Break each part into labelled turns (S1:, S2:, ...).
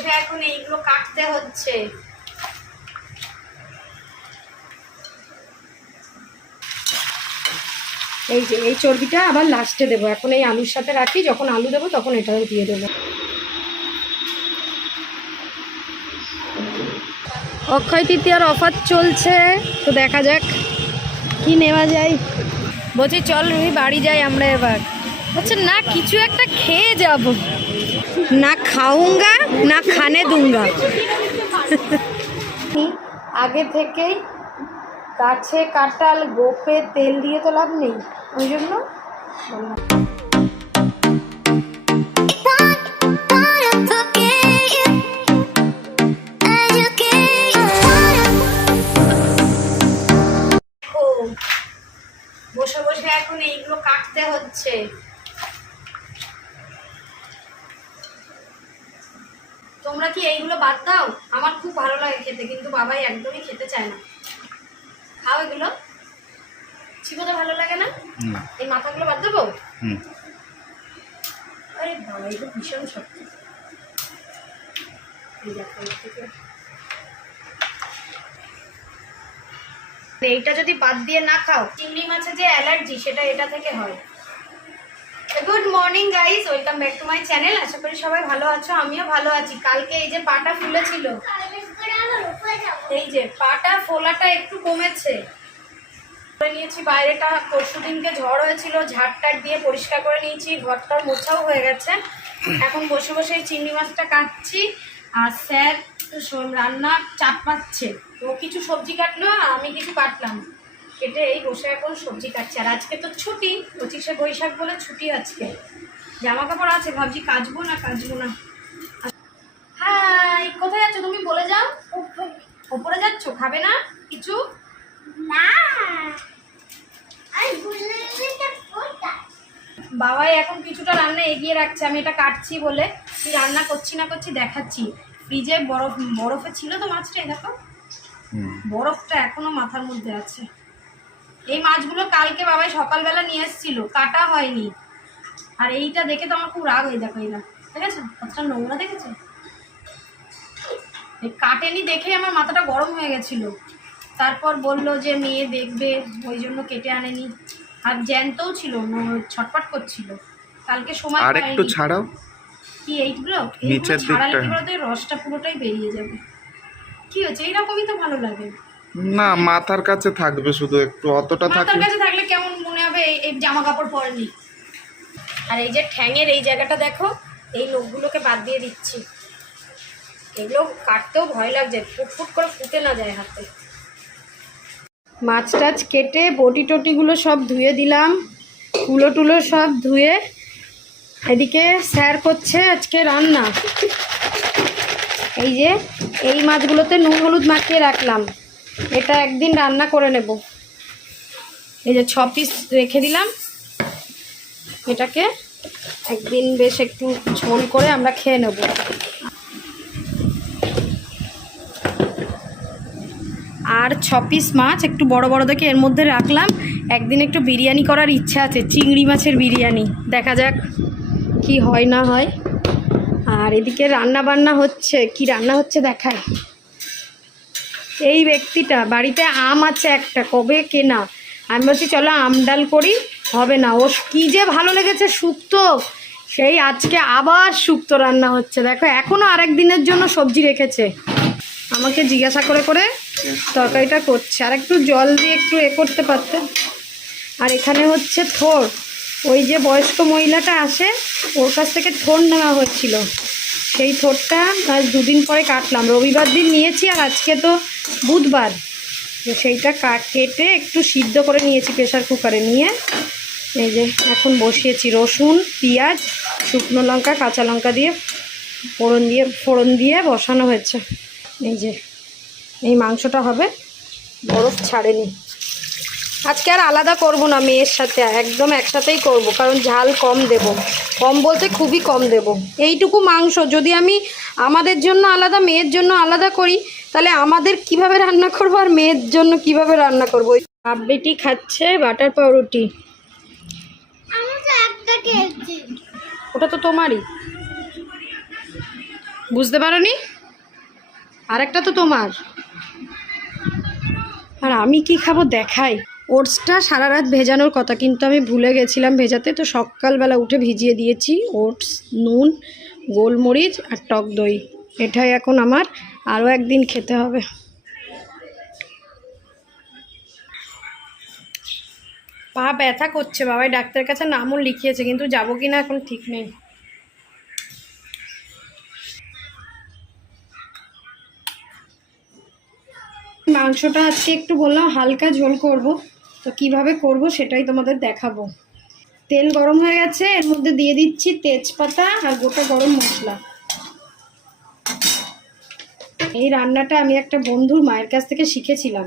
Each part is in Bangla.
S1: বসে এখন এইগুলো কাটতে হচ্ছে। এই যে, এই চর্বিটা আবার লাস্টে দেবো। এখন এই আলুর সাথে রাখি, যখন আলু দেবো তখন এটাও দিয়ে দেবো। অক্ষয় তৃতীয়ার অফার চলছে, তো দেখা যাক কি নেওয়া যায়। বলছি, চল রুহি, বাড়ি যাই আমরা এবার। বলছে, না, কিছু একটা খেয়ে যাব। না খাউঙ্গা না খানে দুঙ্গা আগে থেকেই গাছে কাঁঠাল গোপে তেল দিয়ে তো লাভ নেই ওই জন্য। বসে বসে এখন এইগুলো কাটতে হচ্ছে তোমরা কি এইগুলো বাদ দাও? আমার খুব ভালো লাগে খেতে কিন্তু বাবাই একদমই খেতে চায় না। খাও এগুলো। চিবোতে ভালো লাগে না? এই মাথাগুলো বাদ দেবো? আরে বাবা এগুলো ভীষণ শক্ত। এইটা যদি বাদ দিয়ে না খাও চিংড়ি মাছের যে অ্যালার্জি সেটা এটা থেকে হয়। Good morning guys welcome back to my channel আশা করি সবাই ভালো আছো, আমিও ভালো আছি। কালকে এই যে পাটা ফুলেছিল, এই যে পাটা ফোলাটা একটু কমেছে। করে নিয়েছি বাইরেটা পরশু দিনকে ঝড় হয়েছিল ঝাড়টার দিয়ে পরিষ্কার করে নিয়েছি ঘরটা মোছাও হয়ে গেছে। এখন বসে বসে এই চিংড়ি মাছটা কাটছি, আর স্যার রান্না চাপ পাচ্ছে ও কিছু সবজি কাটলো, আমি কিছু কাটলাম। কেটে এই বসে এখন সবজি কাটছি। আর আজকে তো ছুটি পঁচিশে বৈশাখ বলে ছুটি আজকে। জামা কাপড় আছে ভাবছি কাচবো না কাচবো না। হাই কোথায় যাচ্ছ তুমি? বলে যাও। ওপরে। যাচ্ছ? খাবে না কিছু? বাবাই এখন কিছুটা রান্না এগিয়ে রাখছে আমি এটা কাটছি বলে। রান্না করছি না করছি দেখাচ্ছি। ফ্রিজে বরফ বরফে ছিল তো মাছটা দেখো বরফটা এখনও মাথার মধ্যে আছে। এই মাছগুলো কালকে বাবাই সকালবেলা নিয়ে এসেছিল কাটা হয়নি। আর এইটা দেখে তো আমার খুব রাগ হয়ে দেখো এইটা দেখেছ? কতটা নোংরা দেখেছ? এই কাটেনি দেখে আমার মাথাটা গরম হয়ে গেছিল। তারপর বলল যে মেয়ে দেখবে ওই জন্য কেটে আনেনি। আর জ্যান্তও ছিল ন- ছটপট করছিল। কালকে সময়
S2: আর একটু ছাড়াও।
S1: কি এইগুলো?
S2: নিচের দিকটা।
S1: রসটা পুরোটাই বেরিয়ে যাবে। কি হচ্ছে এইরকমই তো ভালো লাগে।
S2: না মাথার কাছে থাকবে শুধু একটু অতটা
S1: মাথার
S2: থাকলে
S1: কাছে থাকলে কেমন মনে হবে এই- এই জামা কাপড় পরেনি? আর এই যে ঠ্যাঙের এই জায়গাটা দেখো এই লোকগুলোকে বাদ দিয়ে দিচ্ছি। এগুলো কাটতেও ভয় লাগছে ফুটফুট করে ফুটে না যায় হাতে। মাছ টাছ কেটে বটি টটিগুলো সব ধুয়ে দিলাম। কুলো টুলো সব ধুয়ে এদিকে স্যার করছে আজকে রান্না। এই যে এই মাছগুলোতে নুন হলুদ মাখিয়ে রাখলাম। এটা একদিন রান্না করে নেব। এই যে ছ পিস রেখে দিলাম। এটাকে একদিন বেশ একটু ঝোল করে আমরা খেয়ে নেব। আর ছ পিস মাছ একটু বড় বড় দেখে এর মধ্যে রাখলাম। একদিন একটু বিরিয়ানি করার ইচ্ছা আছে, চিংড়ি মাছের বিরিয়ানি। দেখা যাক কি হয় না হয়। আর এদিকে রান্না বান্না হচ্ছে, কি রান্না হচ্ছে দেখায়। এই ব্যক্তিটা, বাড়িতে আম আছে একটা, কবে কেনা? আমি বলছি, চলো আম ডাল করি, হবে না। ও কী যে ভালো লেগেছে শুক্তো সেই আজকে আবার শুক্তো রান্না হচ্ছে। দেখো এখনও আরেক দিনের জন্য সবজি রেখেছে। আমাকে জিজ্ঞাসা করে করে তরকারিটা করছে। আর একটু জল দিয়ে একটু এ করতে পারতে। আর এখানে হচ্ছে থোর। ওই যে বয়স্ক মহিলাটা আসে, ওর কাছ থেকে থোর নেওয়া হচ্ছিল। সেই ঠোঁটটা আজ দুদিন পরে কাটলাম। রবিবার দিন নিয়েছি আর আজকে তো বুধবার। সেইটা কেটে একটু সিদ্ধ করে নিয়েছি প্রেশার কুকারে নিয়ে। এই যে এখন বসিয়েছি রসুন, পেঁয়াজ, শুকনো লঙ্কা, কাঁচা লঙ্কা দিয়ে ফোড়ন দিয়ে ফোড়ন দিয়ে বসানো হয়েছে। এই যে, এই মাংসটা হবে। বরফ ছাড়েনি। আজকে আর আলাদা করব না মেয়ের সাথে একদম একসাথেই করব কারণ ঝাল কম দেব। কম বলতে খুবই কম দেব। এইটুকু মাংস যদি আমি আমাদের জন্য আলাদা মেয়ের জন্য আলাদা করি তাহলে আমাদের কীভাবে রান্না করব আর মেয়ের জন্য কীভাবে রান্না করব? আব্বেটি খাচ্ছে বাটার পাউরুটি ওটা তো তোমারই। বুঝতে পারোনি? আরেকটা তো তোমার। আর আমি কি খাব দেখাই। ওটসটা সারা রাত ভেজানোর কথা, কিন্তু আমি ভুলে গেছিলাম ভেজাতে। তো সকালবেলা উঠে ভিজিয়ে দিয়েছি, ওটস, নুন, গোলমরিচ আর টক দই। এটাই এখন আমার, আরও একদিন খেতে হবে। পা ব্যথা করছে, বাবাই ডাক্তারের কাছে নামও লিখিয়েছে, কিন্তু যাব কি না এখন ঠিক নেই। মাংসটা আজকে একটু বললাম, হালকা ঝোল করব। তো কীভাবে করব সেটাই তোমাদের দেখাবো। তেল গরম হয়ে গেছে, এর মধ্যে দিয়ে দিচ্ছি তেজপাতা আর গোটা গরম মশলা। এই রান্নাটা আমি একটা বন্ধুর মায়ের কাছ থেকে শিখেছিলাম।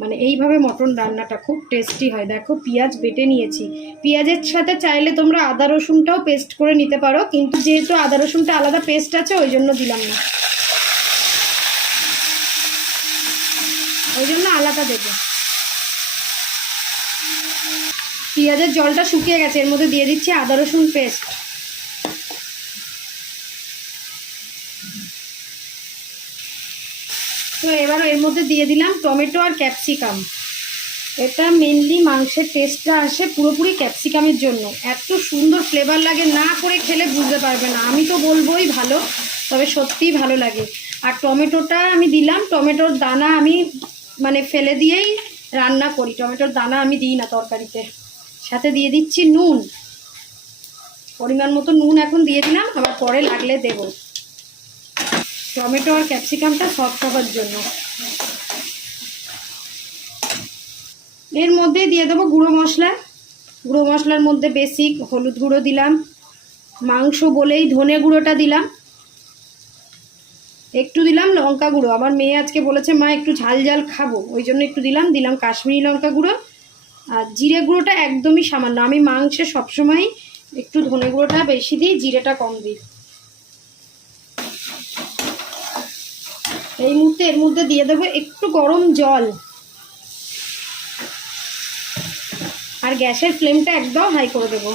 S1: মানে এইভাবে মটন রান্নাটা খুব টেস্টি হয়। দেখো পেঁয়াজ বেটে নিয়েছি। পেঁয়াজের সাথে চাইলে তোমরা আদা রসুনটাও পেস্ট করে নিতে পারো, কিন্তু যেহেতু আদা রসুনটা আলাদা পেস্ট আছে, ওই জন্য দিলাম না। ওই জন্য আলাদা দেবো। পেঁয়াজের জলটা শুকিয়ে গেছে, এর মধ্যে দিয়ে দিচ্ছি আদা, রসুন পেস্ট তো এবার এর মধ্যে দিয়ে দিলাম টমেটো আর ক্যাপসিকাম এটা মেনলি মাংসের টেস্টটা আসে পুরোপুরি ক্যাপসিকামের জন্য। এত সুন্দর ফ্লেভার লাগে, না করে খেলে বুঝতে পারবে না। আমি তো বলবোই ভালো, তবে সত্যিই ভালো লাগে। আর টমেটোটা আমি দিলাম, টমেটোর দানা আমি মানে ফেলে দিয়েই রান্না করি। টমেটোর দানা আমি দিই না তরকারিতে। সাথে দিয়ে দিচ্ছি নুন। পরিমাণ মতো নুন এখন দিয়ে দিলাম, আবার পরে লাগলে দেব। টমেটো আর ক্যাপসিকামটা সফট হওয়ার জন্য। এর মধ্যে দিয়ে দেবো গুঁড়ো মশলা। গুঁড়ো মশলার মধ্যে বেসিক হলুদ গুঁড়ো দিলাম। মাংস বলেই ধনে গুঁড়োটা দিলাম। একটু দিলাম লঙ্কা গুঁড়ো। আমার মেয়ে আজকে বলেছে, মা, একটু ঝাল ঝাল খাব। ওই জন্য একটু দিলাম। দিলাম কাশ্মীরি লঙ্কা গুঁড়ো। আর জিরে গুঁড়োটা একদমই সামান্য। আমি মাংসে সবসময় একটু ধনে গুঁড়োটা বেশি দিই, জিরেটা কম দিই। এই মুহূর্তে এর মধ্যে দিয়ে দেবো একটু গরম জল। আর গ্যাসের ফ্লেমটা একদম হাই করে দেবো।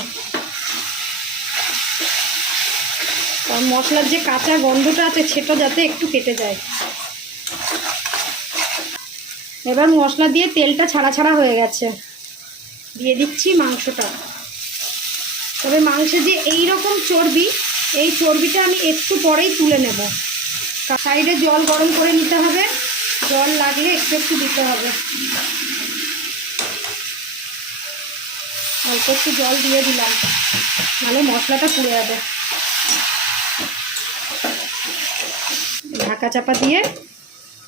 S1: আর মশলার যে কাঁচা গন্ধটা আছে, সেটা যাতে একটু কেটে যায়। এবার মশলা দিয়ে তেলটা ছাড়া ছাড়া হয়ে গেছে। দিয়ে দিচ্ছি মাংসটা। তবে মাংসে যে এই রকম চর্বি, এই চর্বিটা আমি একটু পরেই তুলে নেব। সাইডে জল গরম করে নিতে হবে। জল লাগলে একটু একটু দিতে হবে। অল্প একটু জল দিয়ে দিলাম। নাহলে মশলাটা পুড়ে যাবে। ঢাকা চাপা দিয়ে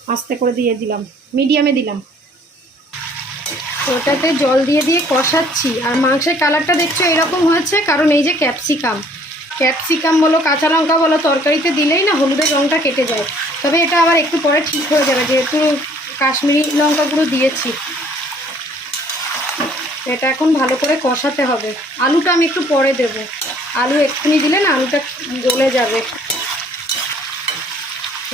S1: আস্তে করে দিয়ে দিলাম। মিডিয়ামে দিলাম। ওটাতে জল দিয়ে দিয়ে কষাচ্ছি। আর মাংসের কালারটা দেখছ এরকম হয়েছে, কারণ এই যে ক্যাপসিকাম। ক্যাপসিকাম বলো, কাঁচা লঙ্কা বলো, তরকারিতে দিলেই না হলুদের রঙটা কেটে যায়। তবে এটা আবার একটু পরে ঠিক হয়ে যাবে, যেহেতু কাশ্মীরি লঙ্কাগুলো দিয়েছি। এটা এখন ভালো করে কষাতে হবে। আলুটা আমি একটু পরে দেব। আলু এক্ষুনি দিলে না আলুটা গলে যাবে।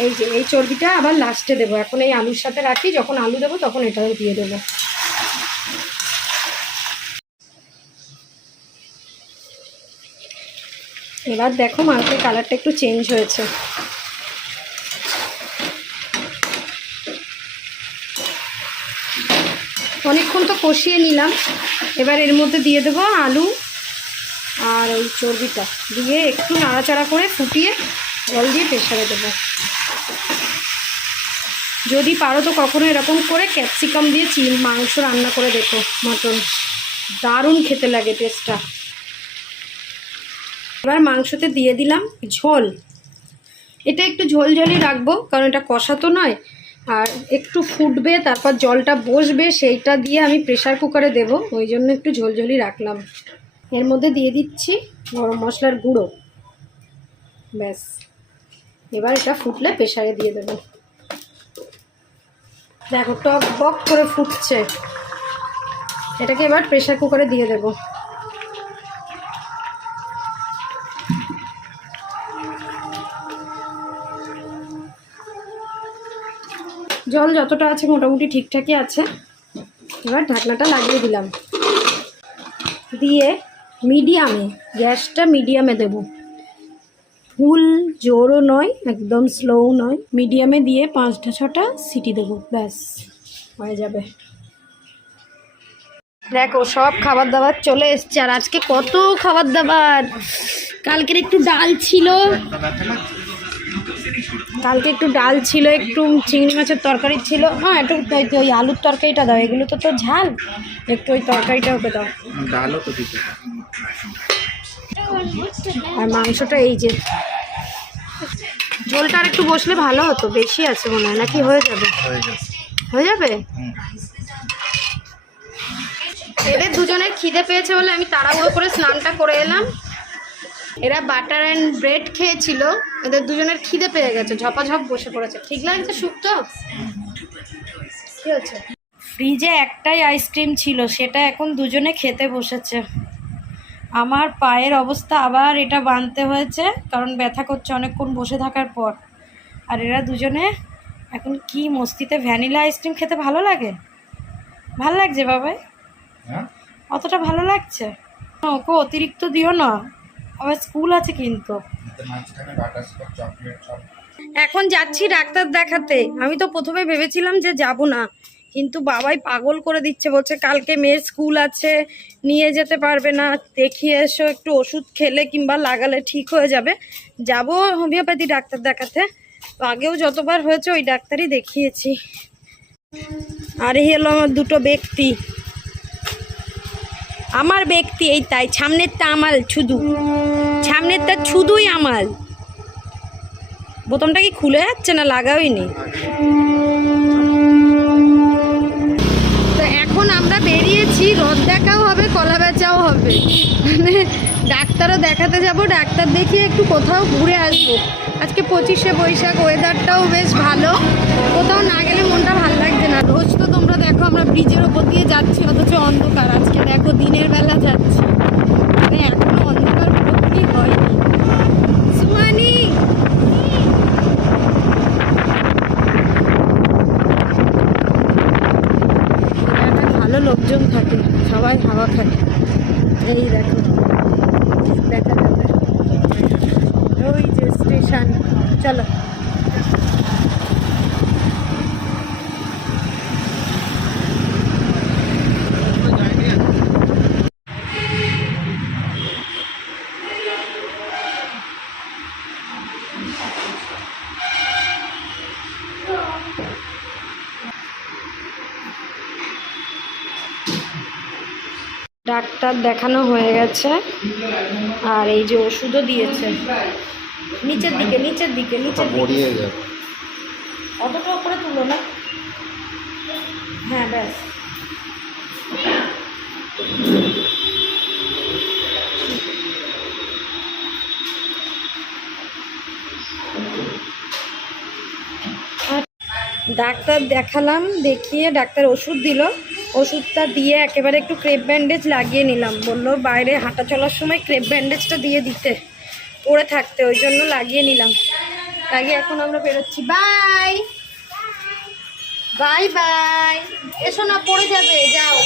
S1: এই যে, এই চর্বিটা আবার লাস্টে দেবো। এখন এই আলুর সাথে রাখি, যখন আলু দেবো তখন এটাও দিয়ে দেবো। এবার দেখো মাংসের কালারটা একটু চেঞ্জ হয়েছে। অনেকক্ষণ তো কষিয়ে নিলাম। এবার এর মধ্যে দিয়ে দেবো আলু আর ওই চর্বিটা। দিয়ে একটু নাড়াচাড়া করে ফুটিয়ে জল দিয়ে প্রেশারে দেবো। যদি পারো তো কখনো এরকম করে ক্যাপসিকাম দিয়ে চিন মাংস রান্না করে দেখো, মটন। দারুণ খেতে লাগে টেস্টটা এবার মাংসতে দিয়ে দিলাম ঝোল। এটা একটু ঝোল ঝোলই রাখব, কারণ এটা কষা তো নয়। আর একটু ফুটবে, তারপর জলটা বসবে, সেইটা দিয়ে আমি প্রেশার কুকারে দেব। ওই জন্য একটু ঝোল ঝোলই রাখলাম। এর মধ্যে দিয়ে দিচ্ছি গরম মশলার গুঁড়ো। ব্যাস। এবার এটা ফুটলে প্রেশারে দিয়ে দেবো। দেখো, টক বক করে ফুটছে। এটাকে এবার প্রেশার কুকারে দিয়ে দেবো। জল যতটা আছে মোটামুটি ঠিকঠাকই আছে। এবার ঢাকনাটা লাগিয়ে দিলাম। দিয়ে মিডিয়ামে, গ্যাসটা মিডিয়ামে দেব। ফুল জোরও নয়, একদম স্লোও নয়। মিডিয়ামে দিয়ে পাঁচটা, ছটা সিটি দেবো, ব্যাস, হয়ে যাবে। দেখো, সব খাবার দাবার চলে এসছে। আর আজকে কত খাবার দাবার কালকের একটু ডাল ছিল। কালকে একটু ডাল ছিল একটু চিংড়ি মাছের তরকারি ছিল। হ্যাঁ একটু ওই আলুর তরকারিটা দাও এগুলো তো তো ঝাল। একটু ওই তরকারিটা ওকে দাও।
S2: ডালও তো দিতে
S1: আর মাংসটা এই যে ঝোলটা আর একটু বসলে ভালো হতো বেশি আছে মনে হয় নাকি হয়ে যাবে?
S2: হয়ে
S1: হয়ে যাবে? এদের দুজনের খিদে পেয়েছে বলে আমি তাড়াহুড়ো করে স্নানটা করে এলাম। এরা বাটার অ্যান্ড ব্রেড খেয়েছিল এদের দুজনের খিদে পেয়ে গেছে ঝপাঝপ বসে পড়েছে। ঠিক লাগছে শুক্তো কি হচ্ছে? ফ্রিজে একটাই আইসক্রিম ছিল সেটা এখন দুজনে খেতে বসেছে। আমার পায়ের অবস্থা আবার এটা বাঁধতে হয়েছে কারণ ব্যথা করছে অনেকক্ষণ বসে থাকার পর। আর এরা দুজনে এখন কি মস্তিতে ভ্যানিলা আইসক্রিম খেতে ভালো লাগে? ভালো লাগছে বাবাই?
S2: হ্যাঁ?
S1: অতটা ভালো লাগছে? ওকে অতিরিক্ত দিও না। আবার স্কুল আছে কিন্তু। এখন যাচ্ছি ডাক্তার দেখাতে। আমি তো প্রথমে ভেবেছিলাম যে যাব না, কিন্তু বাবাই পাগল করে দিচ্ছে, বলছে কালকে মেয়ের স্কুল আছে, নিয়ে যেতে পারবে না, দেখিয়ে এসো, একটু ওষুধ খেলে কিংবা লাগালে ঠিক হয়ে যাবে। যাব হোমিওপ্যাথি ডাক্তার দেখাতে। আগেও যতবার হয়েছে, ওই ডাক্তারই দেখিয়েছি। আর এই হলো আমার দুটো ব্যক্তি। আমার ব্যক্তি এই তাই, সামনেরটা আমাল শুধু। সামনেরটা শুধুই আমাল। বোতামটা কি খুলে যাচ্ছে না লাগাওই নি এখন আমরা বেরিয়েছি, রথ দেখাও হবে, কলা বেচাও হবে। মানে ডাক্তারও দেখাতে যাব, ডাক্তার দেখিয়ে একটু কোথাও ঘুরে আসব। আজকে পঁচিশে বৈশাখ ওয়েদারটাও বেশ ভালো। কোথাও না গেলে মনটা ভালো লাগছে না। রোজ তো তোমরা দেখো আমরা ব্রিজের ওপর দিয়ে যাচ্ছি, অথচ অন্ধকার। আজকে দেখো দিনের বেলা যাচ্ছি। মানে এখনও অন্ধকার পুরোপুরি হয়নি। সুমানি! ভালো লোকজন থাকে, সবাই হাওয়া খায়। এই দেখো। দেখা যাবে। ওই যে স্টেশন চলো। ডাক্তার দেখানো হয়ে গেছে। আর এই যে ওষুধও দিয়েছে। নিচের দিকে নিচের দিকে নিচের দিকে।
S2: গড়িয়ে যাবে।
S1: অতটা উপরে তুলো না। হ্যাঁ ব্যাস। ডাক্তার দেখালাম দেখিয়ে ডাক্তার ওষুধ দিল। ওষুধটা দিয়ে একেবারে একটু ক্রেপ ব্যান্ডেজ লাগিয়ে নিলাম। বলল বাইরে হাঁটা চলার সময় ক্রেপ ব্যান্ডেজটা দিয়ে দিতে। পরে থাকতে, ওই জন্য লাগিয়ে নিলাম। লাগিয়ে এখন আমরা বেরোচ্ছি। বাই! Bye bye! এসো না, পড়ে যাবে, যাও।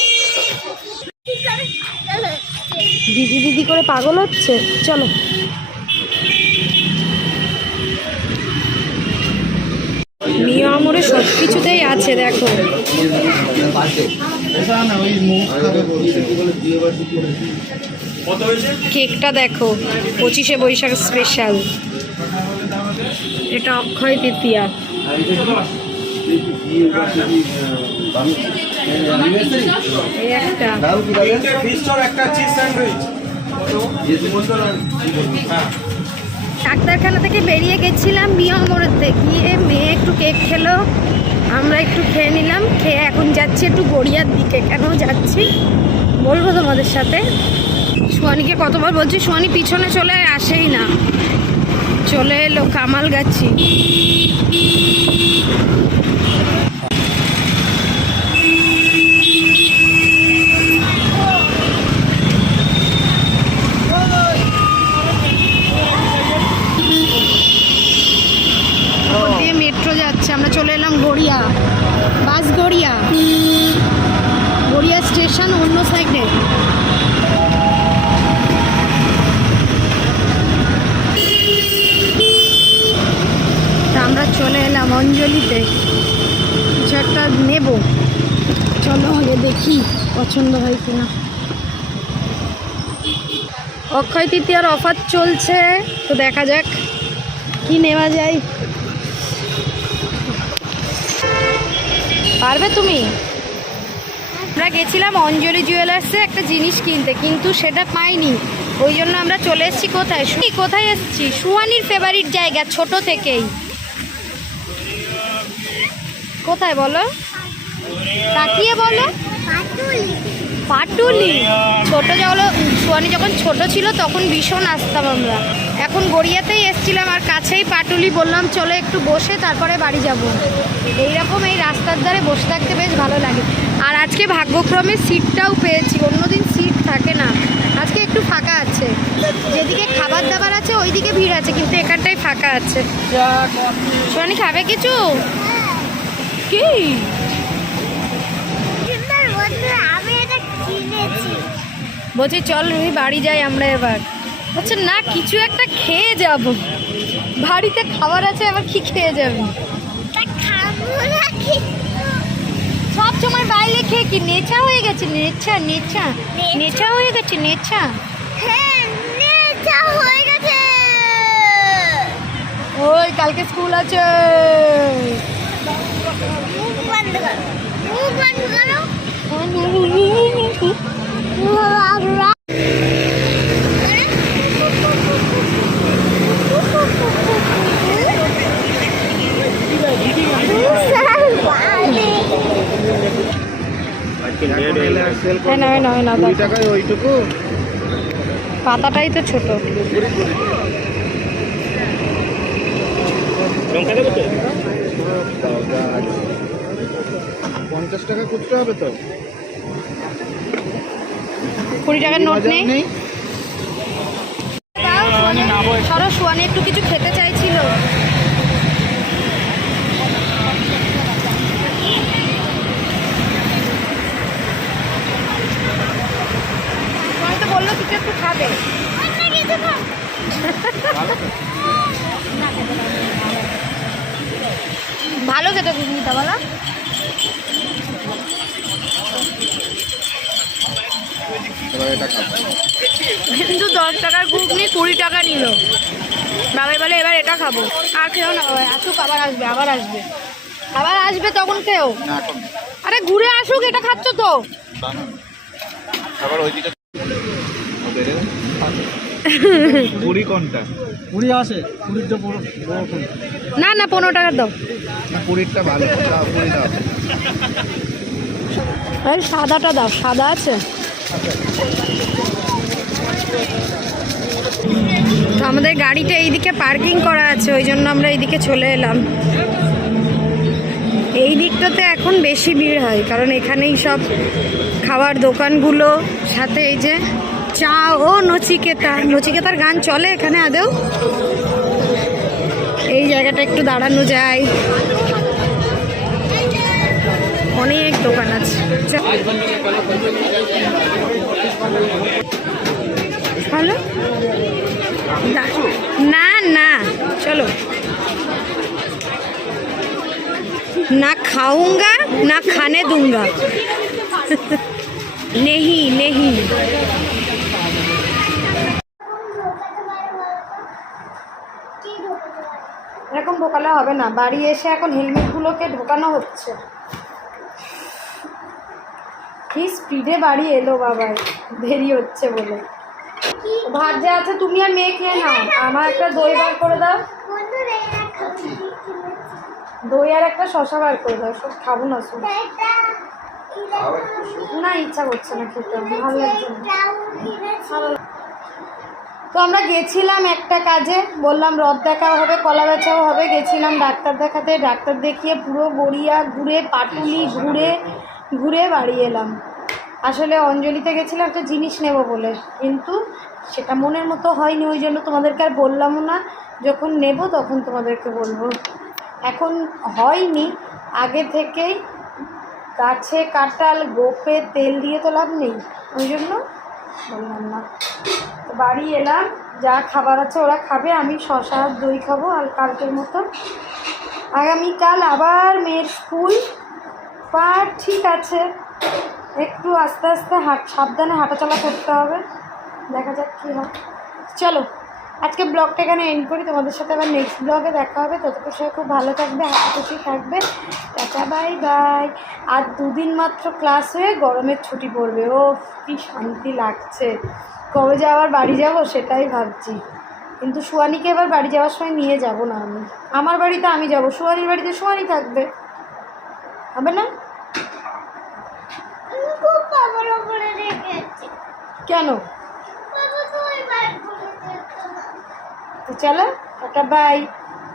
S1: দিদি দিদি করে পাগল হচ্ছে? চলো। মিয়া আমরে সব কিছুতেই আছে, দেখো। কেকটা দেখো, পঁচিশে বৈশাখ স্পেশাল এটা অক্ষয় তৃতীয়া। ডাক্তারখানা থেকে বেরিয়ে গেছিলাম মিয়া মোড়েতে গিয়ে মেয়ে একটু কেক খেলো, আমরা একটু খেয়ে নিলাম, খেয়ে এখন যাচ্ছি একটু গড়িয়ার দিকে। কেন যাচ্ছি? বলব তোমাদের সাথে। সোয়ানিকে কতবার বলছি সোয়ানি পিছনে চলে আসেই না। চলে এলো, কামাল গাছি মেট্রো যাচ্ছে, আমরা চলে এলাম গড়িয়া। বাস গড়িয়া। গড়িয়া স্টেশন অন্য সাইডে তা আমরা চলে এলাম অঞ্জলিতে কিছু একটা নেব চলো আগে দেখি পছন্দ হয় কিনা। অক্ষয় তৃতীয়ার অফার চলছে, তো দেখা যাক কি নেওয়া যায়। পারবে তুমি? আমরা গেছিলাম অঞ্জলি জুয়েলার্সে একটা জিনিস কিনতে, কিন্তু সেটা পাইনি। ওই জন্য আমরা চলে এসেছি কোথায়? শুনি, কোথায় এসেছি? সুয়ানির ফেভারিট জায়গা ছোট থেকেই। কোথায় বলো? তাকিয়ে বলো। পাটুলি। ছোট যখন সোয়ানি যখন ছোট ছিল তখন ভীষণ আসতাম আমরা। এখন গড়িয়াতেই এসছিলাম আর কাছেই পাটুলি বললাম চলো একটু বসে তারপরে বাড়ি যাব। এইরকম এই রাস্তার ধারে বসে থাকতে বেশ ভালো লাগে। আর আজকে ভাগ্যক্রমে সিটটাও পেয়েছি। অন্যদিন সিট থাকে না। আজকে একটু ফাঁকা আছে। যেদিকে খাবার দাবার আছে ওইদিকে ভিড় আছে কিন্তু এখানটাই ফাঁকা আছে। সোয়ানি খাবে কিছু? কি
S3: আমি এটা কিনেছি
S1: বলছি চল রুহি বাড়ি যাই আমরা এবার। বলছে না কিছু একটা খেয়ে যাব। বাড়িতে খাবার আছে আবার কি খেয়ে যাবে? সব সময় বাইরে খেয়ে কি নেচা হয়ে গেছে? নেচা নেচা নেচা হয়ে গেছে নেচা
S3: হ্যাঁ হয়ে গেছে।
S1: ওই কালকে স্কুল আছে।
S3: মুখ বন্ধ করো। মুখ বন্ধ করো।
S1: পাতাটাই তো ছোট।
S2: পঞ্চাশ টাকা খুচরো হবে তো?
S1: কুড়ি টাকার নোট নেই। সরো সোয়ানি একটু কিছু খেতে চাইছিল। তো বলল কিছু একটু খাবে। ভালো খেতে ঘুগনিটা বলা
S2: এবার এটা খাব
S1: কিন্তু দশ টাকার ঘুগনি কুড়ি টাকা নিল। বাবাই বলে এবার এটা খাব। আর খেও না বাবা আসুক আবার আসবে আবার আসবে। আবার আসবে তখন খেও। আরে ঘুরে আসুক এটা খাচ্ছ তো।
S2: আবার ওইদিকে কুড়ি কোনটা?
S4: কুড়ি আছে কুড়ির বড় বড়
S1: না না পনেরো টাকার দাও।
S2: না কুড়িরটা ভালো কুড়ি দাও।
S1: সাদাটা দাও সাদা আছে? তো আমাদের গাড়িটা এইদিকে পার্কিং করা আছে, ওই জন্য আমরা এইদিকে চলে এলাম। এই দিকটাতে এখন বেশি ভিড় হয়, কারণ এখানেই সব খাবার দোকানগুলো, সাথে এই যে চা ও নচিকেতা। নচিকেতার গান চলে এখানে আদেও এই জায়গাটা একটু দাঁড়ানো যায়। অনেক দোকান আছে। হ্যালো না না চলো। না খাউঙ্গা না খানে দুঙ্গা। নেহি নেহি। এরকম ঢোকালে হবে না। বাড়ি এসে এখন হেলমেটগুলোকে ঢোকানো হচ্ছে। কি স্পিডে বাড়ি এলো বাবাই দেরি হচ্ছে বলে। ভাত যে আছে তুমি আর মেয়ে খেয়ে নাও। আমার একটা দই বার করে দাও। দই আর একটা শশা বার করে দাও, সব খাব না শুধু না, ইচ্ছা করছে না খেতে ভালো লাগছে। তো আমরা গেছিলাম একটা কাজে, বললাম রথ দেখাও হবে, কলা বেচাও হবে। গেছিলাম ডাক্তার দেখাতে, ডাক্তার দেখিয়ে পুরো গড়িয়া ঘুরে, পাটুলি ঘুরে ঘুরে বাড়ি এলাম। আসলে অঞ্জলিতে গেছিলাম, একটা জিনিস নেব বলে। কিন্তু সেটা মনের মতো হয়নি, ওই জন্য তোমাদেরকে আর বললামও না। যখন নেব তখন তোমাদেরকে বলব। এখন হয়নি। আগে থেকেই গাছে কাঁঠাল, গোপে তেল দিয়ে তো লাভ নেই। ওই জন্য বললাম না। বাড়ি এলাম, যা খাবার আছে ওরা খাবে, আমি শশা, দই খাব আর কালকের মতো। আগামীকাল আবার মেয়ের স্কুল। পা ঠিক আছে। একটু আস্তে আস্তে হাট, সাবধানে হাঁটাচলা করতে হবে। দেখা যাক কী হয়। চলো, আজকে ব্লগটা এখানে এন্ড করি। তোমাদের সাথে আবার নেক্সট ব্লগে দেখা হবে। ততক্ষণ সবাই খুব ভালো থাকবে, হাসি খুশি থাকবে। টাটা বাই বাই আর দুদিন মাত্র ক্লাস হয়ে গরমের ছুটি পড়বে। ও কি শান্তি লাগছে। কবে যে আবার বাড়ি যাব সেটাই ভাবছি। কিন্তু সুয়ানিকে এবার বাড়ি যাওয়ার সময় নিয়ে যাব না আমি। আমার বাড়িতে আমি যাব। সুয়ানির বাড়িতে সুয়ানি থাকবে। হবে না
S3: আমি খুব বাবার উপরে রেখেছি
S1: কেন? তো চলো টাটা বাই